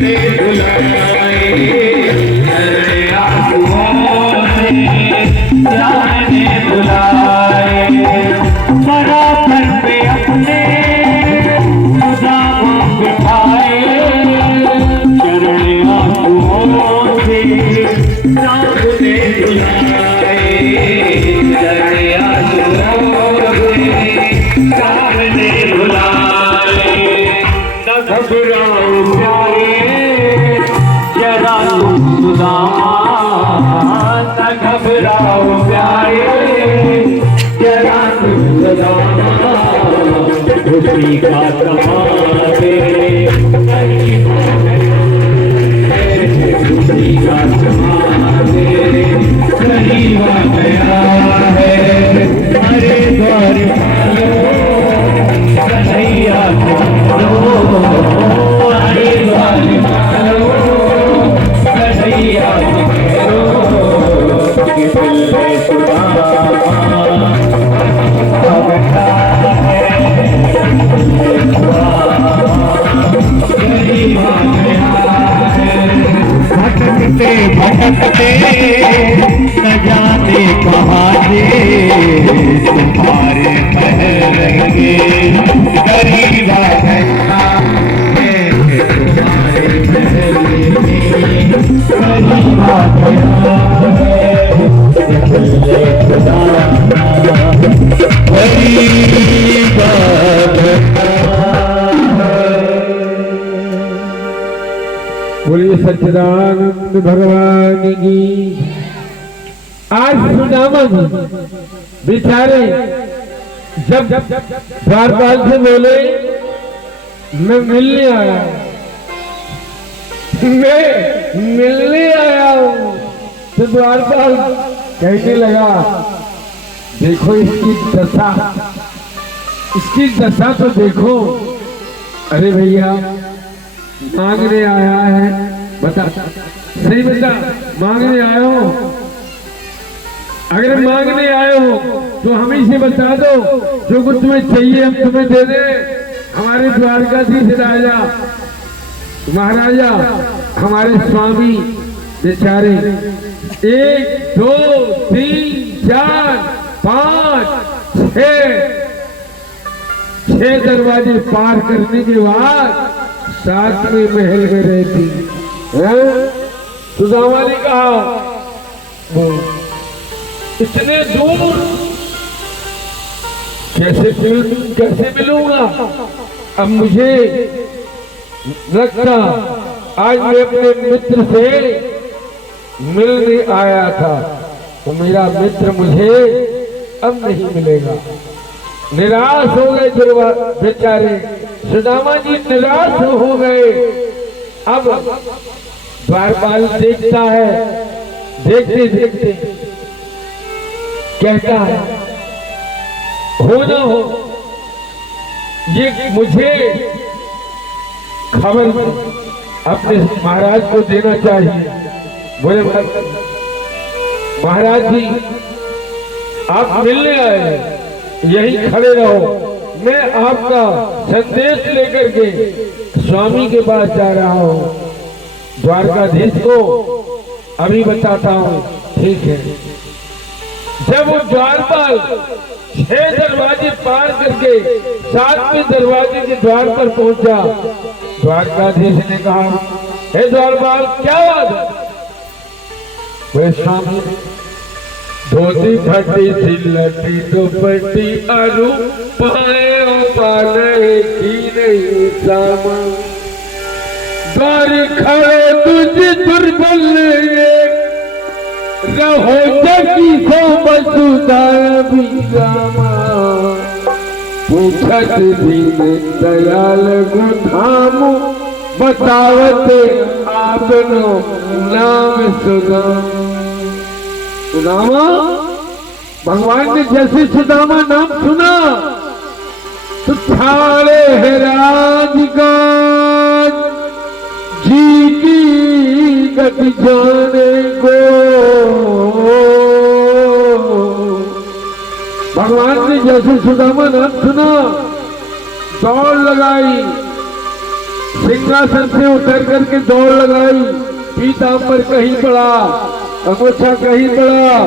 ने बुलाए तेरे आंसुओं से श्याम ने बुलाए बराबर पे अपने खुदाओं बिठाए तेरे आंसुओं से श्याम ने बुलाए तेरे आंसुओं से श्याम ने बुलाए न घबराओ प्यारे जरा तुम सुदामा न घबराओ प्यारे जरा तुम सुदामा खुशी का समा तेरे खुशी का समा तेरे करीब आ गया है अरे द्वार कन्हैया अरे द्वार कन्हैया भटकते भटकते न जाने कहाँ से तुम्हारे ठहरेंगे गरीब आ गया है तुम्हारे ठहरेंगे गरीब आ गया है खुदा गरीब बोलिए सच्चिदानंद भगवान की। आज सुदामा जी बेचारे जब द्वारपाल से बोले मैं मिलने आया मैं मिलने आया हूँ, तो द्वारपाल कहने लगा देखो इसकी दशा तो देखो। अरे भैया मांगने आया है, बता सही बता, मांगने आए हो? अगर मांगने आए हो तो हम ही से बता दो, जो कुछ तुम्हें चाहिए हम तुम्हें दे दे। हमारे द्वारकाधीश राजा महाराजा हमारे स्वामी बेचारे 1 2 3 4 5 6 दरवाजे पार करने के बाद 7वें महल में रहती है। सुदामा ने कहा वो इतने दूर कैसे मिलूंगा? अब मुझे लगता आज मैं अपने मित्र से मिलने आया था, तो मेरा मित्र मुझे अब नहीं मिलेगा। निराश हो गए बेचारे सुदामा जी, निराश हो गए। अब द्वारपाल देखता है, देखते देखते कहता है हो ना हो ये मुझे खबर अपने महाराज को देना चाहिए। बोले महाराज जी आप मिलने आए, यही खड़े रहो, मैं आपका संदेश लेकर के स्वामी के पास जा रहा हूँ, द्वारकाधीश को अभी बताता हूँ। ठीक है। जब वो द्वारपाल 6 दरवाजे पार करके 7वें दरवाजे के द्वार पर पहुंचा, द्वारकाधीश ने कहा हे द्वारपाल क्या बात है? वे स्वामी धोती फटी सिलटी दुपट्टी अरु पाए पाले की नहीं सामान, द्वार खड़े तुझ दुर्बल रहो जगी को बसुदार भी गामा, पूछत भी दयाल गुधामु बतावते आपनो नाम सुदामा। भगवान ने जैसे सुदामा नाम सुना तो थारे है राजगाज जी की गति जाने को। भगवान ने जैसे सुदामा नाम सुना दौड़ लगाई, सिंह सिंहासन से उतर करके दौड़ लगाई, पीताम्बर कहीं पड़ा, अंगोछा कहीं पड़ा,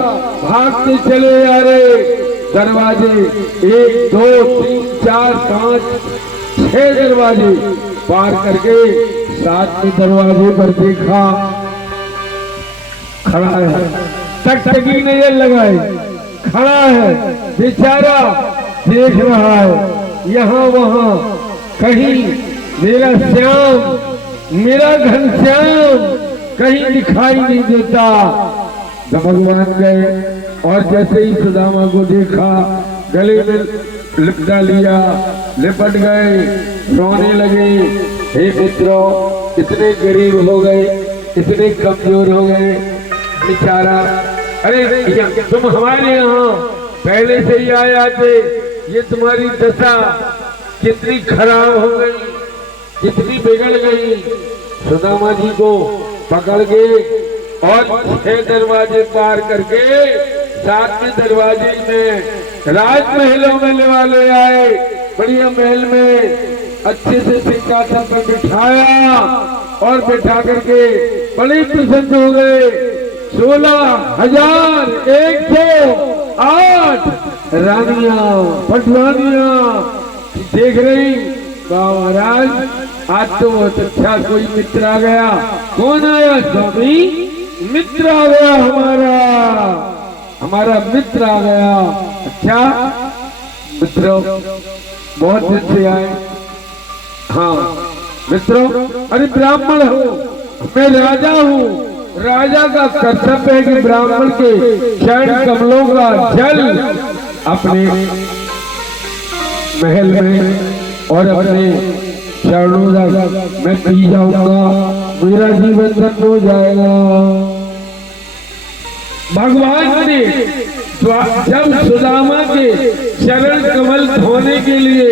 भागते चले आ रहे। दरवाजे 1 2 3 4 5 6 दरवाजे पार करके 7वें दरवाजे पर देखा, खड़ा है, टकटकी नजर लगाए, खड़ा है, बेचारा देख रहा है यहाँ वहाँ, कहीं मेरा श्याम, मेरा घनश्याम कहीं दिखाई नहीं देता। जब भगवान गए और जैसे ही सुदामा को देखा, गले में लिपटा लिया, लिपट गए, रोने लगे। हे मित्रों, इतने गरीब हो गए, इतने कमजोर हो गए, बेचारा। अरे तुम हमारे यहाँ पहले से ही आए थे, ये तुम्हारी दशा कितनी खराब हो गई, कितनी बिगड़ गई। सुदामा जी को पकड़ के और 6 दरवाजे पार करके 7वें दरवाजे में राजमहलों में ले आए। बढ़िया महल में अच्छे से सिंहासन पर बिठाया और बिठा करके बड़े प्रसन्न हो गए। 16,108 रानियां पटवानियां देख रही, महाराज आज तो बहुत अच्छा कोई मित्र आ गया। कौन आया स्वामी? मित्र आ गया, हमारा मित्र आ गया। अच्छा मित्रों, बहुत दिन से आए। हाँ मित्रों, अरे ब्राह्मण हो, मैं राजा हूँ। राजा का कर्तव्य है कि ब्राह्मण के चरण कमलों का जल अपने महल में और अपने चरणों का मैं पी जाऊंगा, मेरा जीवन धन्य हो जाएगा। भगवान ने जब सुदामा के चरण कमल धोने के लिए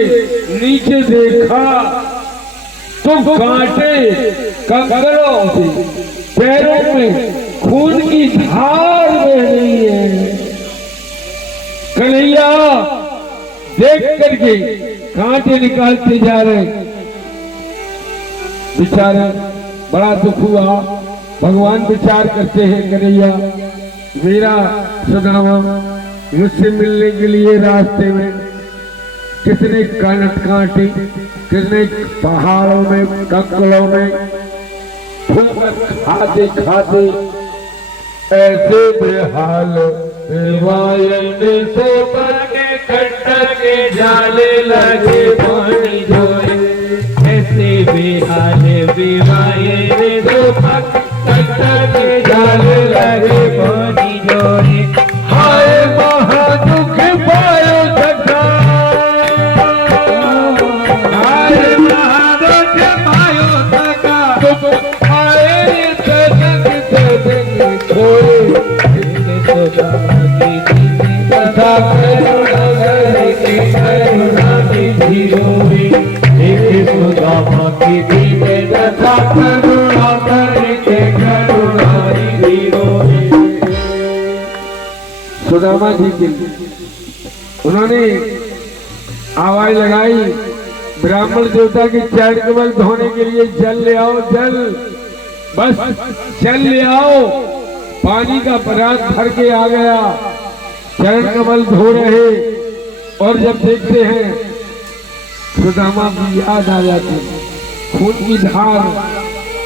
नीचे देखा तो कांटे कंकड़ों से पैरों में खून की धार बह रही है। कन्हैया देख करके कांटे निकालते जा रहे, बेचारे बड़ा दुख हुआ। भगवान विचार करते हैं, कन्हैया मेरा सुदामा मुझसे मिलने के लिए रास्ते में कितने कांटे, कितने पहाड़ों में, कंकड़ों में खाते खाते ऐसे बेहाल से बने खट्टर के जाले लगे पानी जोरे। ऐसे बेहाल विवाहे तो खट्टर के जाले लगे पानी जोरे। हाय महा दुख पायो सखा, हाय महा दुख पायो सखा, सुदामा जी के उन्होंने आवाज लगाई, ब्राह्मण देवता के चरण कमल धोने के लिए जल ले आओ, जल, बस जल ले आओ। पानी का परात भर के आ गया, चरण कमल धो रहे और जब देखते हैं सुदामा की याद आ जाती, खून की धार,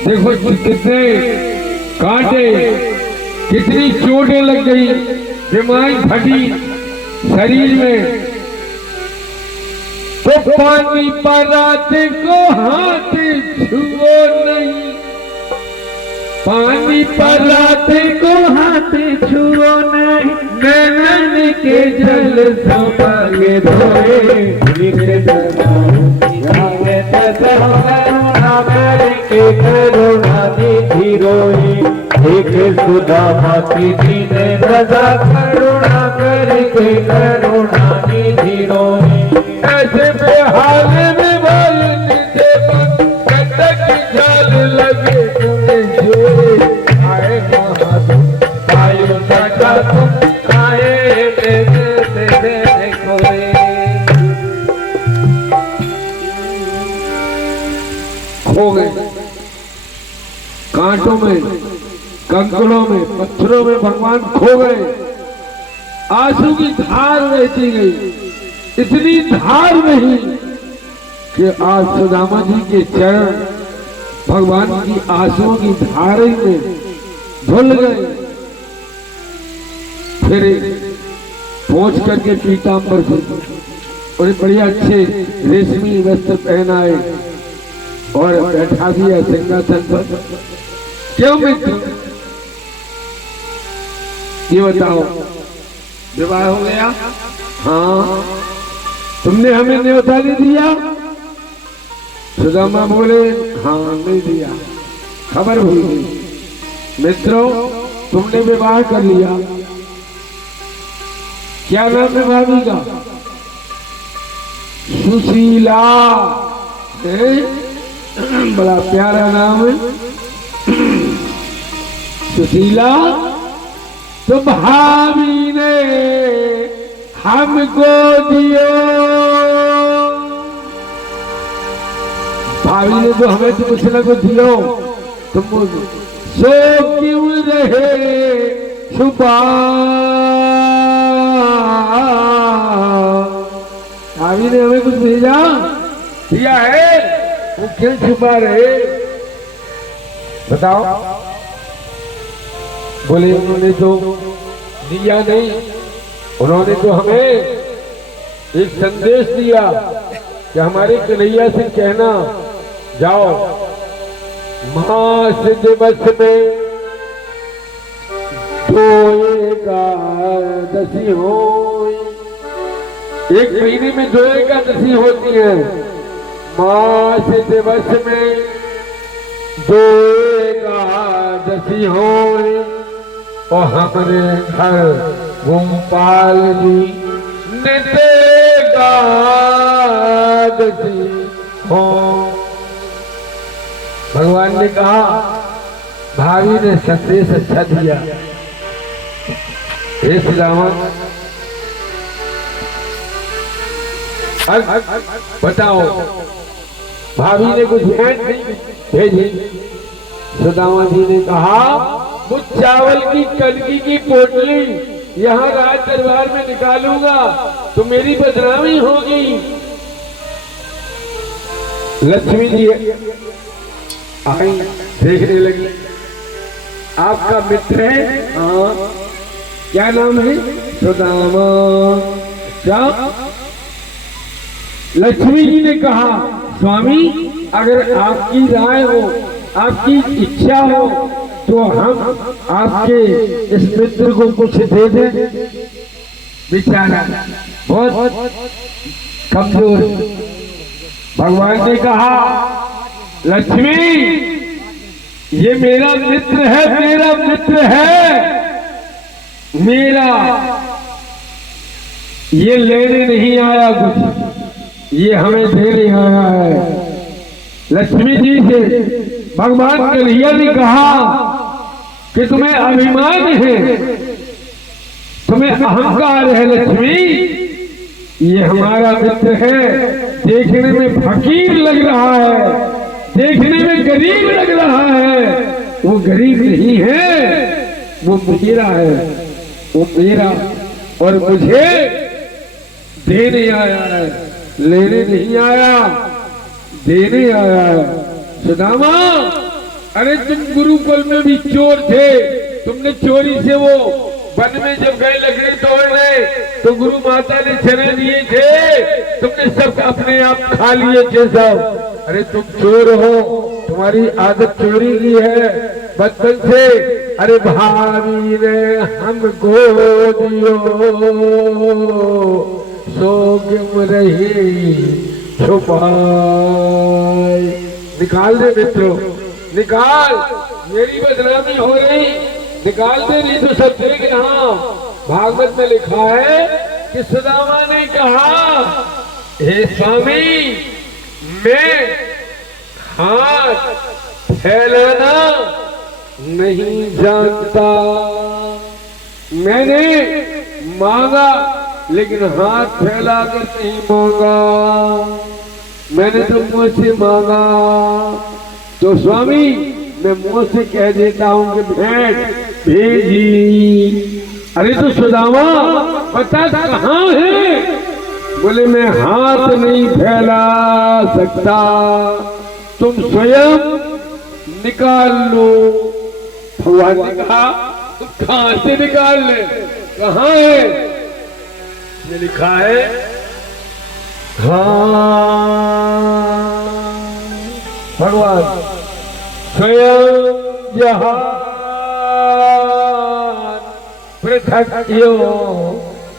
देखो कितने कांटे, कितनी चोटें लग गई, बीमारी फटी शरीर में। तो पानी परात को हाथ छुओ नहीं, पानी परात को हाथ छुओ नहीं, नैनन के जल संभाल धोए। करुणा निधि रोए, एक सुदामा की दीन दशा करुणा करके करुणा निधि रोए। ऐसे बेहाल में बोलने से कटक जाल लगे तुम्हें जोरे। आए महादुख पायो सका तुम, आए मेरे खोए। हो गए कांटों में, कंकड़ों में, पत्थरों में भगवान खो गए। आंसू की धार बहती गई, इतनी धार बही कि आज सुदामा जी के चरण भगवान की आंसुओं की धारे में धुल गए। फिर पहुंच करके पीताम्बर से और बड़े अच्छे रेशमी वस्त्र पहनाए और बैठा दिया सिंहासन पर। क्यों मित्र, ये बताओ, विवाह हो गया? हाँ। तुमने हमें न्योता नहीं दिया? सुदामा बोले हाँ नहीं दिया, खबर भूल गई। मित्रों, तुमने विवाह कर लिया, क्या नाम है भाभी का? सुशीला है, बड़ा प्यारा नाम है सुशीला। तो भाभी ने हमको दियो, भाभी ने तो हमें तो कुछ ना कुछ दियो, तुम सो क्यों रहे छुपा। भाभी ने हमें कुछ भेजा, दिया है, वो क्यों छुपा रहे बताओ। बोले उन्होंने तो दिया नहीं, उन्होंने तो हमें एक संदेश दिया कि हमारे कन्हैया से कहना, जाओ मास दिवस में दो एकादशी हो, एक महीने में दो एकादशी होती है। मास दिवस में दो एकादशी हो और हमारे घर गोपाल जी नित्य एकादशी हो। भगवान ने कहा, भाभी ने संदेश अच्छा दिया। हे श्री राम, बताओ, भाभी ने कुछ भेंट भेजी? सुदामा जी ने कहा, वो चावल की कनकी की पोटली यहाँ राज दरबार में निकालूंगा तो मेरी बदनामी होगी। लक्ष्मी जी आई, देखने लगी, आपका मित्र है? हाँ। क्या नाम है? सुदामा। क्या? लक्ष्मी जी ने कहा, स्वामी अगर आपकी राय हो, आपकी इच्छा हो तो हम आपके इस मित्र को कुछ दे दें। बेचारा बहुत कमजोर। भगवान ने कहा, लक्ष्मी ये मेरा मित्र है, मेरा मित्र है, मेरा, ये लेने नहीं आया कुछ, ये हमें देने आया है। लक्ष्मी जी से भगवान कन्हैया ने कहा कि तुम्हें अभिमान है, तुम्हें अहंकार है लक्ष्मी, ये हमारा मित्र है, देखने में फकीर लग रहा है, देखने में गरीब लग रहा है, वो गरीब नहीं है, वो मेरा है, वो मेरा, और मुझे देने आया है, लेने नहीं आया, देने आया है। सुदामा, अरे तुम गुरुकुल में भी चोर थे, तुमने चोरी से वो वन में जब गए लकड़ी तोड़ने तो गुरु माता ने चने दिए थे, तुमने सब अपने आप खा लिए थे सब। अरे तुम चोर हो, तुम्हारी आदत चोरी की है बचपन से। अरे भाभी ने हमको दियो, सो क्यों रही छुपाए। निकाल दे मित्रों, निकाल, मेरी बदनामी हो रही, निकाल दे, नहीं तो सब देख रहा। भागवत में लिखा है कि सुदामा ने कहा, हे स्वामी मैं हाथ फैलाना नहीं जानता, मैंने मांगा लेकिन हाथ फैला कर नहीं मांगा, मैंने तो मुझसे मांगा। तो स्वामी मैं मुंह से कह देता हूँ कि भेंट भेजी। अरे तो सुदामा बता कहाँ है? बोले मैं हाथ नहीं फैला सकता, तुम स्वयं निकाल लो। भगवान ने कहा तुम कहां से निकाल ले? कहाँ है? ये लिखा है हाँ भगवान स्वयं जहान पृथक यो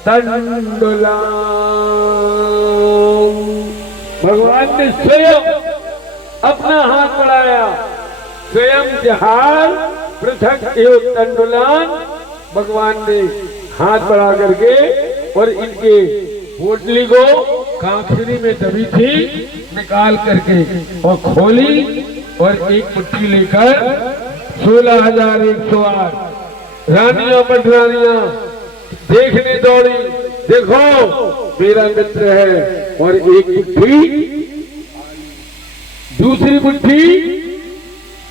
तंडुला। भगवान ने स्वयं अपना हाथ बढ़ाया, स्वयं जहान पृथक यो तंडुलान। भगवान ने हाथ बढ़ा करके और इनके पोटली को कांखरी में दबी थी निकाल करके और खोली और एक मुट्ठी लेकर 16,108 रानियां पटरानियां देखने दौड़ी, देखो मेरा मित्र है। और एक मुट्ठी, दूसरी मुट्ठी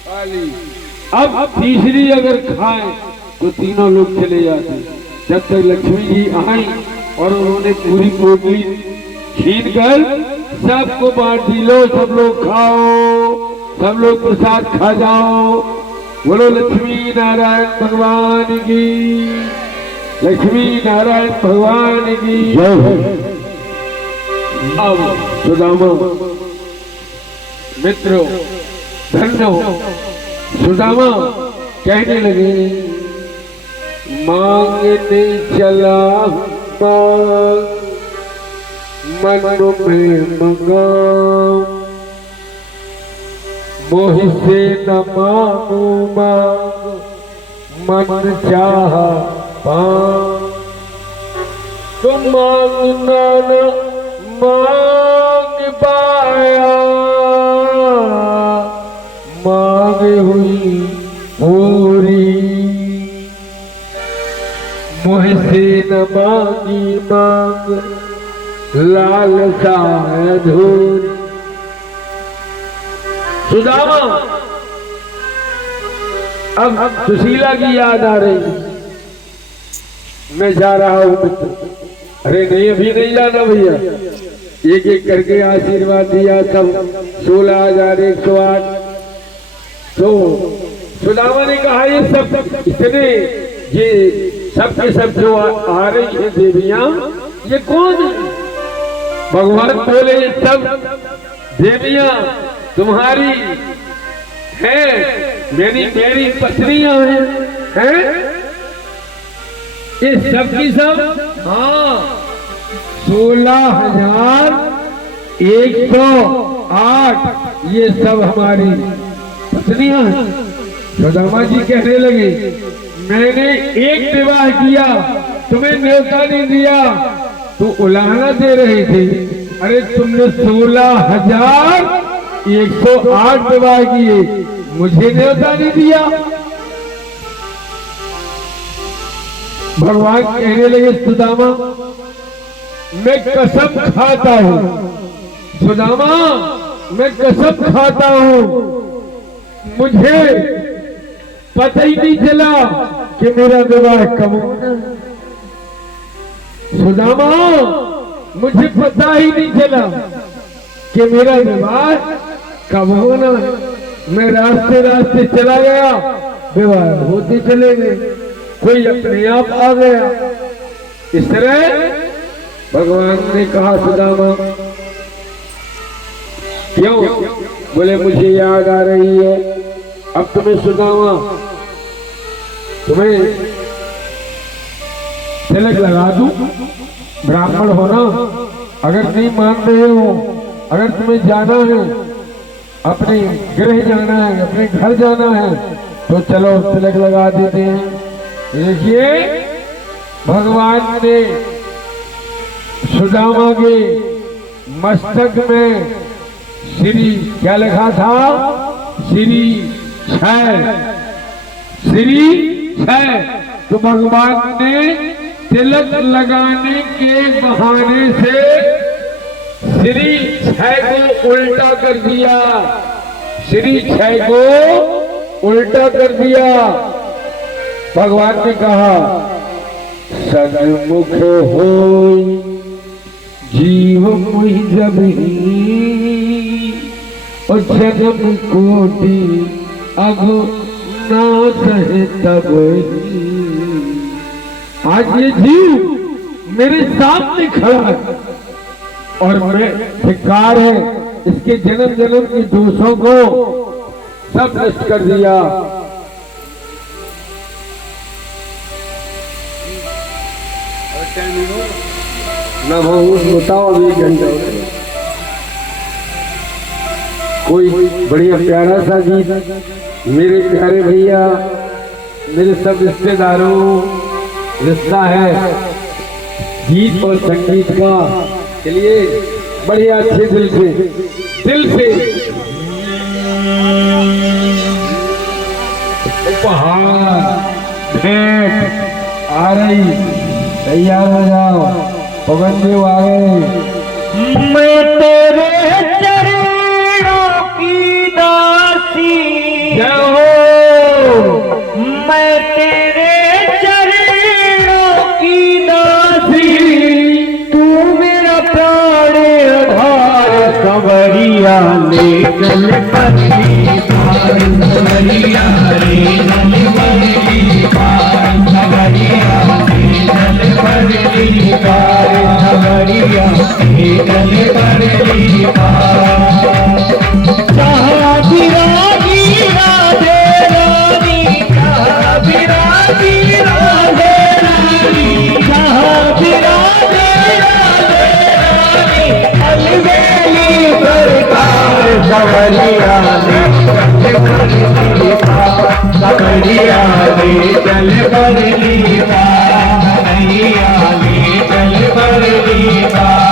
खाली। अब तीसरी अगर खाए तो तीनों लोग चले जाते। जब तक लक्ष्मी जी आई और उन्होंने पूरी पोटली छीन कर सबको बांट दी, लो सब लोग खाओ, सब लोग प्रसाद खा जाओ। बोलो लक्ष्मी नारायण भगवान की, लक्ष्मी नारायण भगवान की जय हो। अब सुदामा मित्रों धन्य सुदामा कहने लगे मांगने चला मन में मंगा, मोह से न मांगू मांग मन चाह पांग। तुम मांगना न मांग पाया, मांग हुई पूरी। मोह से न मांगी मांग लालसा अधूरी। सुदामा अब सुशीला की याद आ रही, मैं जा रहा हूं मित्र। अरे नहीं अभी नहीं जाना भैया, एक एक करके आशीर्वाद दिया सब 16,108। तो सुदामा ने कहा ये सब इतने ये सब के सब जो आ रही है देवियां, ये कौन है? भगवान बोले ये सब देवियां तुम्हारी हैं, मेरी पत्नियां हैं। ये सब की सब हाँ 16,108 ये सब हमारी पत्नियां हैं। सुदामा जी कहने लगे मैंने एक विवाह किया, तुम्हें न्योता नहीं दिया, तो उलाहना दे रहे थे। अरे तुमने 16,108 विवाह किए, मुझे न्योता नहीं दिया। भगवान कहने लगे सुदामा मैं कसम खाता हूं, सुदामा मैं कसम खाता हूं, मुझे पता ही नहीं चला कि मेरा विवाह कब होना। सुदामा मुझे पता ही नहीं चला कि मेरा विवाह कब होना। मैं रास्ते रास्ते चला गया, विवाह होते चले गए, कोई अपने आप आ गया। इस तरह भगवान ने कहा सुदामा क्यों? बोले मुझे याद आ रही है। अब तुम्हें सुदामा तुम्हें तिलक लगा दूं, ब्राह्मण हो ना। अगर नहीं मान रहे हो, अगर तुम्हें जाना है, अपने गृह जाना है, अपने घर जाना है, तो चलो तिलक लगा देते हैं। देखिए भगवान ने सुदामा के मस्तक में श्री क्या लिखा था? श्री 6 श्री 6। तो भगवान ने तिलक लगाने के बहाने से श्री 6 को उल्टा कर दिया, श्री 6 को उल्टा कर दिया। भगवान ने कहा सन्मुख हो जीव मुझ जब ही और जन्म कोटि अब ना सहे तब ही। आज ये जीव मेरे सामने खड़ा है और मैं धिक्कार है, इसके जन्म जन्म के दोषों को सब नष्ट कर दिया। ना बताओ अभी 1 घंटा हो गया। कोई बढ़िया प्यारा सा गीत मेरे प्यारे भैया, मेरे सब रिश्तेदारों, रिश्ता है गीत और संगीत का। चलिए बढ़िया अच्छे दिल से उपहार भेंट आ रही, तैयार हो जाओ। पवन देव आ गए। मैं तेरे चरणों की दासी जाओ, मैं तेरे चरणों की दासी, तू मेरा प्राण आधार, संवरिया ले चल पगली पार, संवरिया ले चल पगली पार, संवरिया ले चल पगली पार, संवरिया ले चल पगली पार। जहाँ विरागी राधे रानी, जहाँ विरागी राधे रानी, जहाँ विरागी राधे रानी, अलबेली सरकार, संवरिया ले चल पगली पार, संवरिया ले चल पगली पार, संवरिया ले चल पगली पार।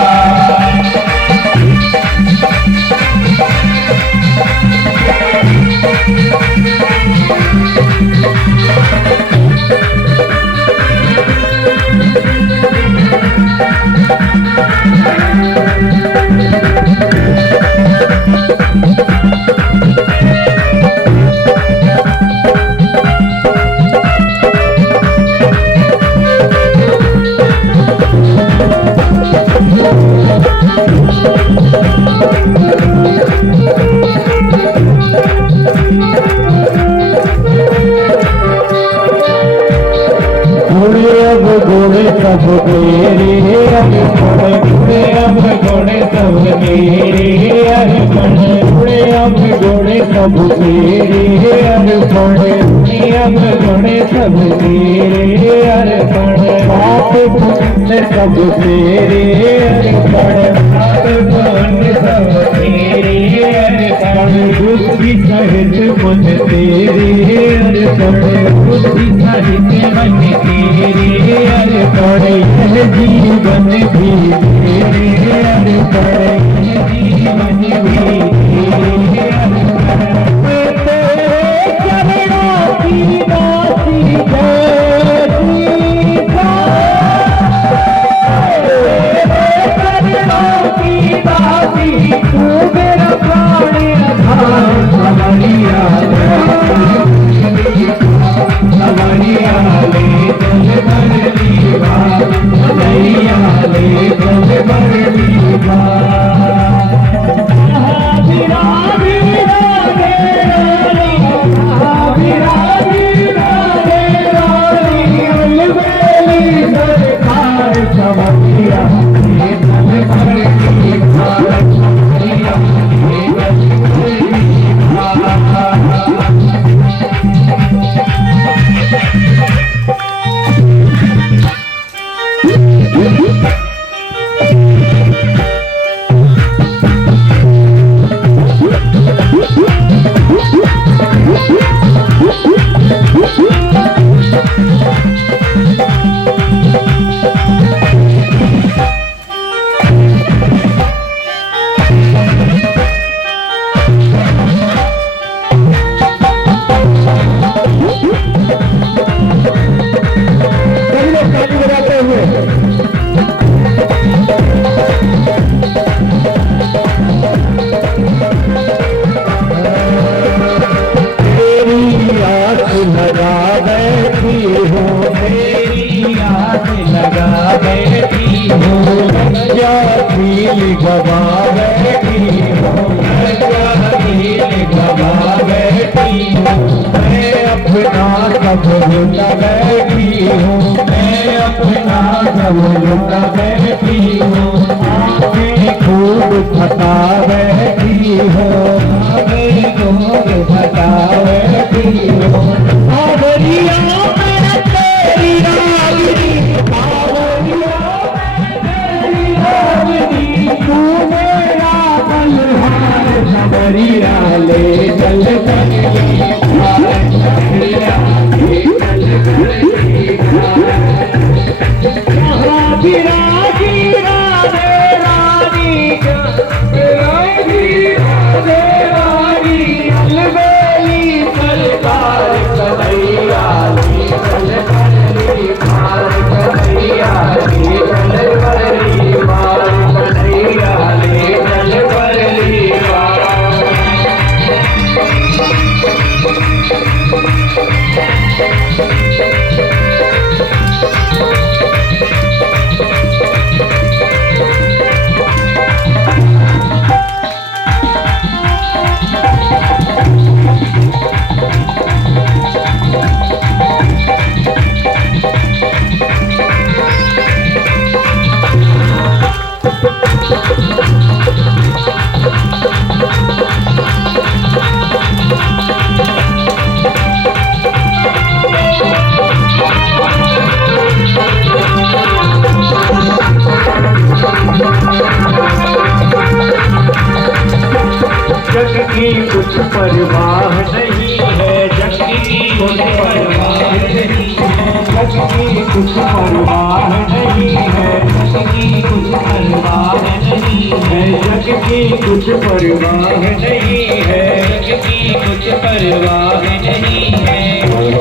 सब मेरे अर्पण, घोड़े अब घोड़े सब मेरे अर्पण, घोड़े अब घोड़े सब मेरे अर्पण, अब घोड़े सब मेरे अर्पण, पाप पुण्य सब मेरे अर्पण, पाप पुण्य सब मेरे अर्पण, बुद्धि सहित मन तेरे अर्पण, बुद्धि सहित मन तेरे अर्पण, यह जीवन भी तेरे अर्पण, यह जीवन भी तेरे अर्पण। मैं तेरे चरणों की दासी जैसी, तेरे चरणों की दासी, तू मेरा प्राण आधार, संवरिया संवरिया ले चल पगली पार, संवरिया ले चल पगली पार। लगा बैठी हूँ, तेरी याद लगा बैठी हूँ, क्या दिल गवा बैठी हूँ, क्या दिल गवा बैठी हूँ, मैं अपना सब लुटा बैठी हूँ, मैं अपना सब लुटा बैठी हूँ, आँखें खूब थका बैठी हूँ, आँखें खूब थका बैठी हूँ, आवरिया मैं तेरी रागनी, आवरिया मैं तेरी रागनी, तू मेरा बलहार खबरिया ले चल चली, खबरिया ले चल चली, कहाँ विरागी राधे रानी, विरागी राधे रानी, अलबेली सरकार कन्हैया जी, अलबेली मार कन्हैया जी, अलबेली मार कन्हैया जी, अलबेली मार। जग की कुछ परवाह नहीं है, जग की कुछ परवाह नहीं है, जग की कुछ परवाह नहीं है, जग की कुछ परवाह नहीं है, जग की कुछ परवाह नहीं है, जग की कुछ परवाह नहीं है,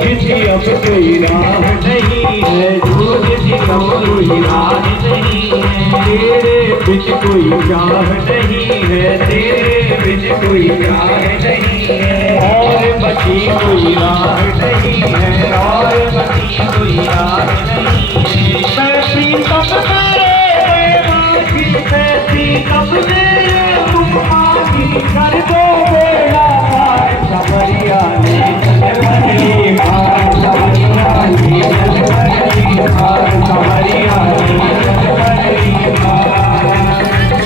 किसी अब कोई राह नहीं है, जो किसी अब कोई राह नहीं है, तेरे बिच कोई चाह नहीं है, तेरे बिच कोई राह नहीं है, और बची कोई राह नहीं है, और बची कोई राह नहीं है, मैं प्रीतम मेरे माही, मैं प्रीतम मेरे तुम माही, कर दो बेड़ा पार खबरिया ने चलवरी मार, खबरिया ने चलवरी मार, खबरिया ने चलवरी मार,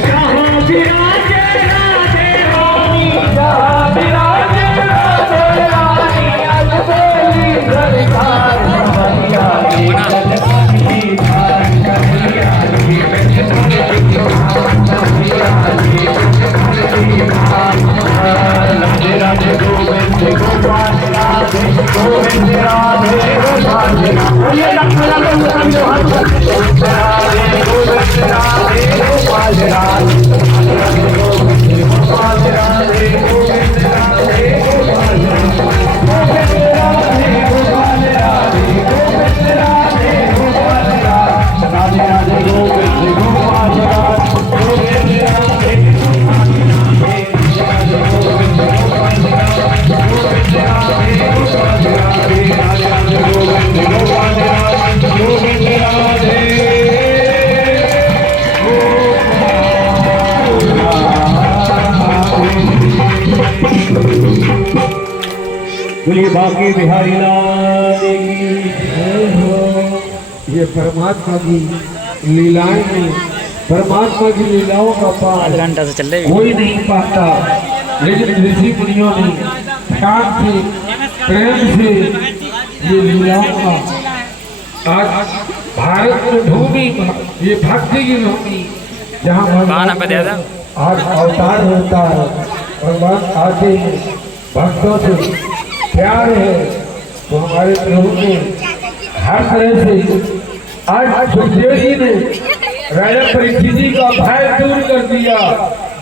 कहाँ विराजे राधे रानी, जहाँ विराजे राधे रानी, अलबेली सरकार खबरिया ने चलवरी मार, खबरिया ने चलवरी मार, खबरिया ने चलवरी मार। राधे राधे गोविंद गोपाल राधे, गोविंद राधे गोपाल राधे, राधे गोविंद राधे गोपाल राधे, राधे गोविंद गोपाल राधे, गोविंद राधे गोपाल राधे, गोविंद राधे गोपाल राधे, गोविंद राधे गोपाल राधे, राधे राधे गोविंद गोपाल राधे, गोविंद राधे बोलिए बाकी बिहारी लाल की जय हो। ये परमात्मा की लीलाएं में, परमात्मा की लीलाओं का पार घंटा से चल रही कोई नहीं पाता, लेकिन ऋषि मुनियों ने प्यार से, प्रेम से ये लीलाओं का आज भारत में भूमि, ये भक्ति की भूमि, जहाँ भगवान आज अवतार होता है, भगवान आते हैं, भक्तों से प्यार है, तो हमारे प्रभु ने हर तरह से आज सुखदेव जी ने राजा परीक्षित जी का भय दूर कर दिया।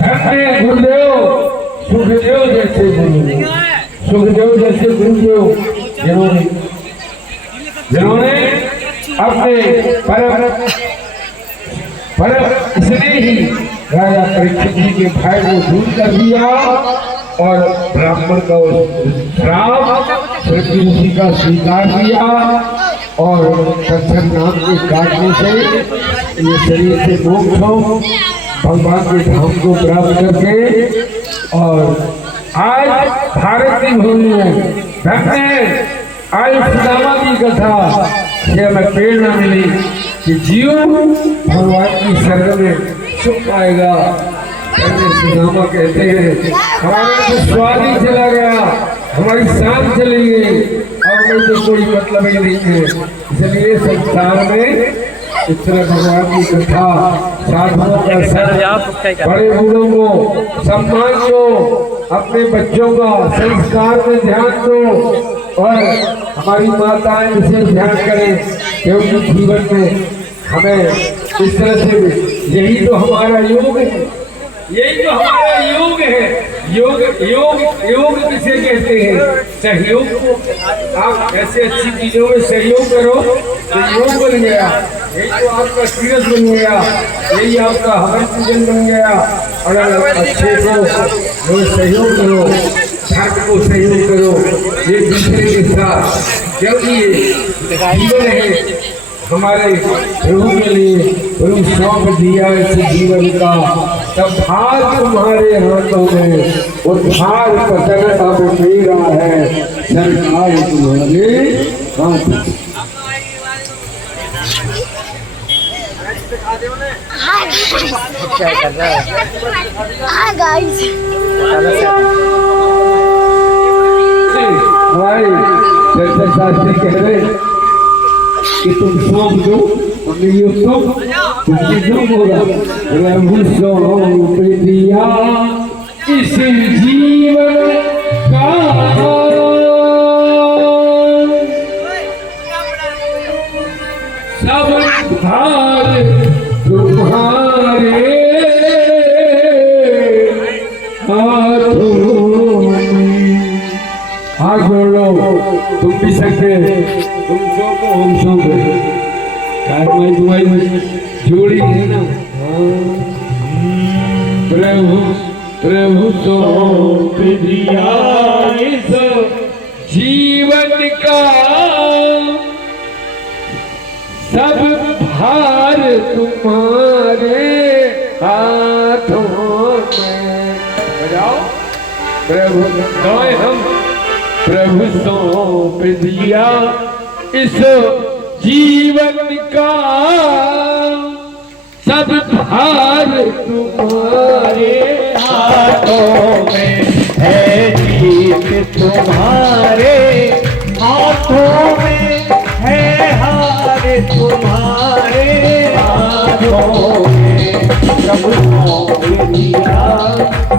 धन्य गुरुदेव, सुखदेव जैसे गुरुदेव, सुखदेव जैसे गुरुदेव, जिन्होंने अपने परम इसलिए ही राजा परीक्षित जी के भय को दूर कर दिया और ब्राह्मण का श्राप यज्ञ ऋषि का स्वीकार किया और तत्सत नाम के काटने से ये शरीर से मुक्त हो भगवान के धाम को प्राप्त करके। और आज भारत की भूमि में धन्य आज सुदामा की कथा से हमें प्रेरणा मिली कि जीव भगवान की शरण में सुख पाएगा। सुदामा कहते हैं हमारा तो स्वाद ही चला गया, हमारी सांस चली गई, अब हमें तो कोई मतलब ही नहीं है। इसलिए संसार में इस तरह भगवान की कथा साधुओं का संग, बड़े बूढ़ों को सम्मान दो, अपने बच्चों का संस्कार में ध्यान दो और हमारी माताएं विशेष ध्यान करें क्योंकि जीवन में हमें इस तरह से यही तो हमारा योग है, यही तो हमारा योग है। योग योग योग किसे कहते हैं? सहयोग को। आप ऐसे अच्छी चीजों में सहयोग करो तो योग बन गया, यही तो आपका तीरथ बन गया, यही आपका हवन पूजन बन गया। अगर अच्छे को सहयोग करो, धर्म को सहयोग करो एक दूसरे के साथ, क्योंकि जीवन है हमारे प्रभु के लिए प्रभु सौंप दिया इस जीवन का, तब भार तुम्हारे हाथों में, उद्धार पतन अब मेरा है, सरकार तुम्हारे हाथ। हमारे चर्चा शास्त्री कह रहे कि तुम सौंप दो, हमने ये तुमसे जो होगा प्रभु सौंप दिया इस जीवन का, सब भार तुम्हारे हाथों में। हाथ जोड़ लो, तुम भी सकते, तुम सौंपो हम सौंपे, तुम्हारी जोड़ी है ना। प्रभु प्रभु सौंप दिया इस जीवन का, सब भार तुम्हारे हाथों में। बजाओ प्रभु गाए हम, प्रभु सौंप दिया इस जीवन का, सब भार तुम्हारे हाथों में है, जीत तुम्हारे हाथों में है, हार तुम्हारे हाथों में। प्रभु सौंप दिया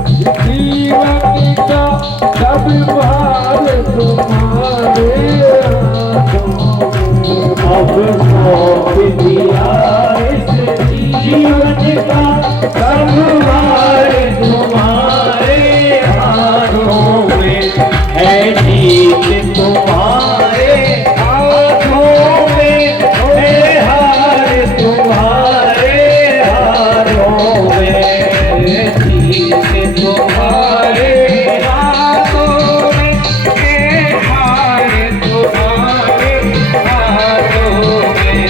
जीवन का, सब भार तुम्हारे हाथों में। अब सौंप दिया इस जीवन का, सब भार तुम्हारे हाथों में है, जीत तुम्हारे हाथों में है, हार तुम्हारे हाथों में। जीत तुम्हारे हाथों में है, हार तुम्हारे हाथों में।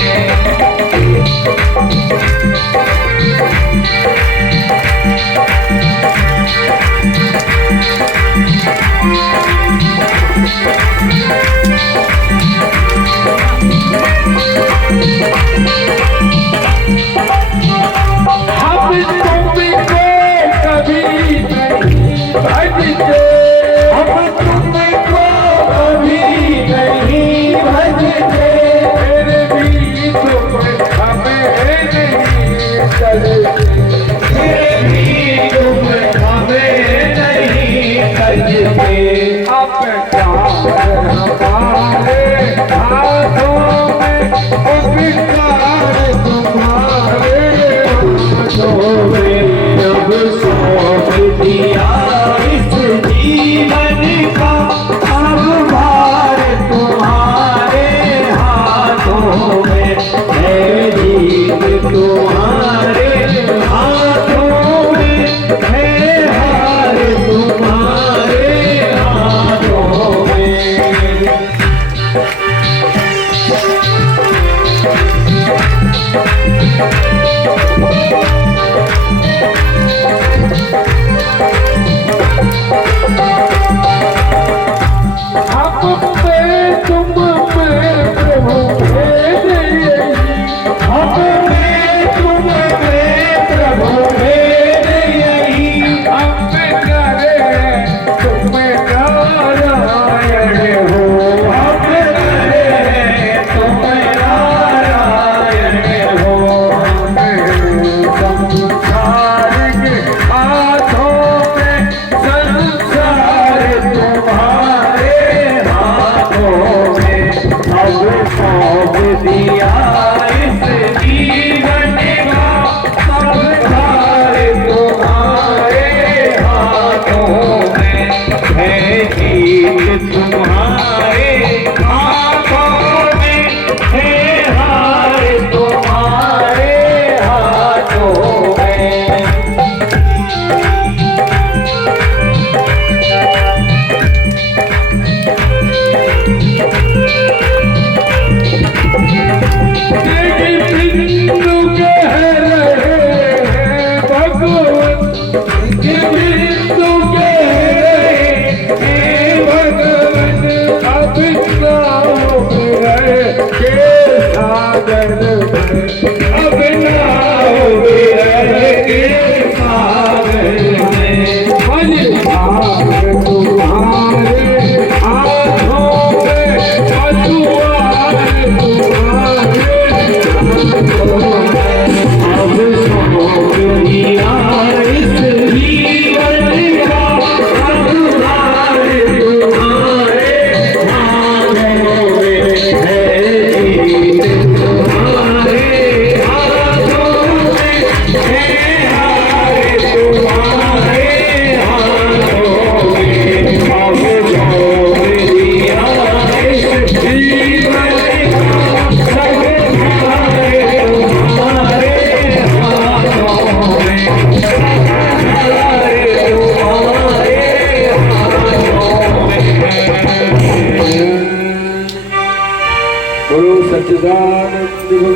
गुरु सच्चिदानंद गुरु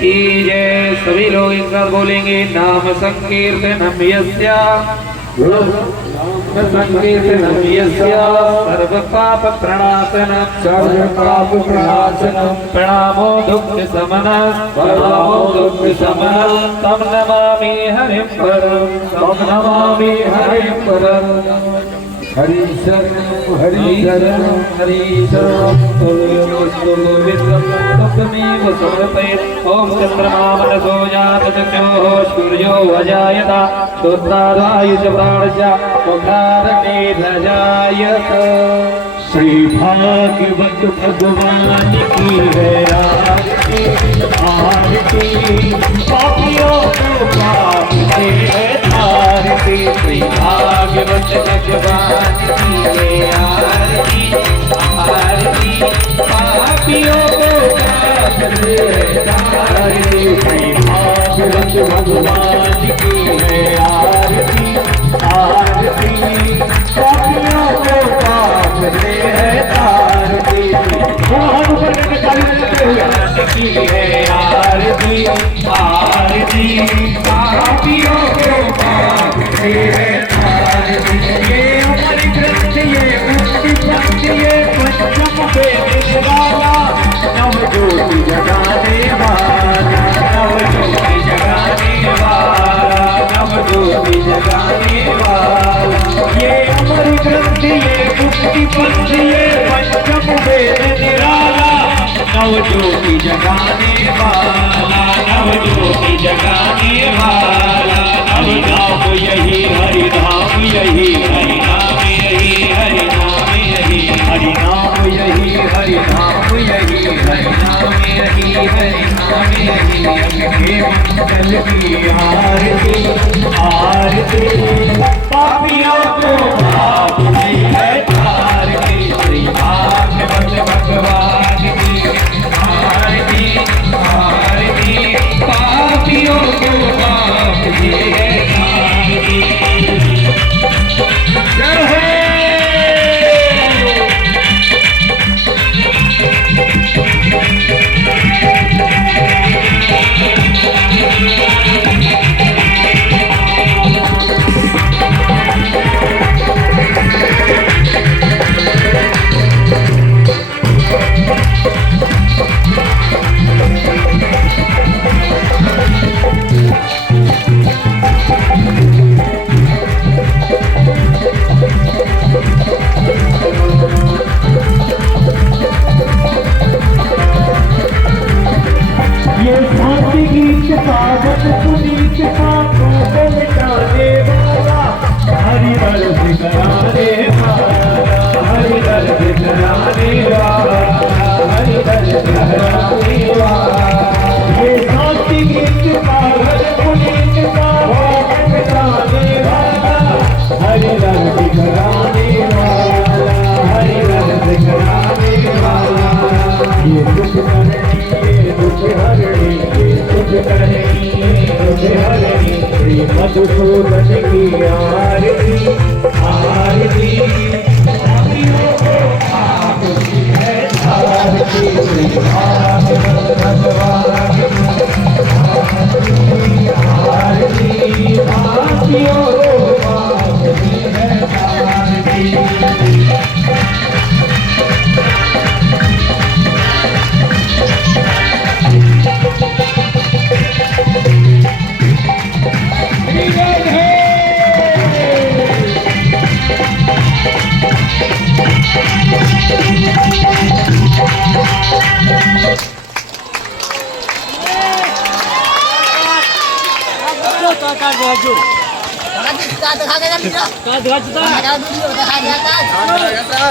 की जय। सभी लोग एक साथ बोलेंगे नाम संकीर्तनम यस्य संकीर्तनम यस्य सर्व पाप प्रणाशनम प्रणामो दुःख शमनः तम नमामि हरिं परम हरि शरणं हरि शरणं हरि शरणं तमेव समर्पयेत्। ओम चंद्रमा मनसो जातचक्षुः सूर्यो अजायत दोत्रादायुष प्राणस्य मुखारणे रजायत। श्री भागवत भगवान की है आरती आरती पापियों को पाप से है तारती। श्री भागवत भगवान की है आरती आरती पापियों को पाप से है तारती। श्री भागवत भगवान की है आरती आरती पापियों को पाप से है तारती। भगवान ऊपर करके ताली बजाते हुए की है आरती आरती पापियों को पाप से है तारती। ये अमर ग्रंथ ये मुक्ति पंथ ये पंचम वेद वाला नव ज्योति जगाने वाला नव ज्योति जगाने वाला नव ज्योति जगाने वाला। ये अमर ग्रंथ ये मुक्ति पंथ ये पंचम वेद निराला नव ज्योति जगाने वाला नव ज्योति जगाने वाला। हरि नाम यही हरि नाम यही हरि नाम यही हरि नाम यही हरि नाम यही हरि नाम यही हरि नाम यही हरि नाम यही। हे मंगल की आरती आरती पापियों को पाप से है तारती। श्री भागवत भगवान की आरती आरती पापियों को पाप से है तारती। जय हो। ये शांति गीत साधन पुनीत पापों को मिटाने वाला हरि दर्द कराने वाला हरि दर्द कराने वाला हरि दर्द कराने वाला। ये शांति गीत साधन पुनीत पापों को मिटाने वाला हरि दर्द कराने वाला हरि दर्द कराने वाला। ये दुख हरणी दुख हरणी दुख हरणी श्री मधुसूदन की आरती आरती पापियों को पाप से है तारती। श्री भागवत भगवान की आरती पापियों को पाप से है तारती। Kau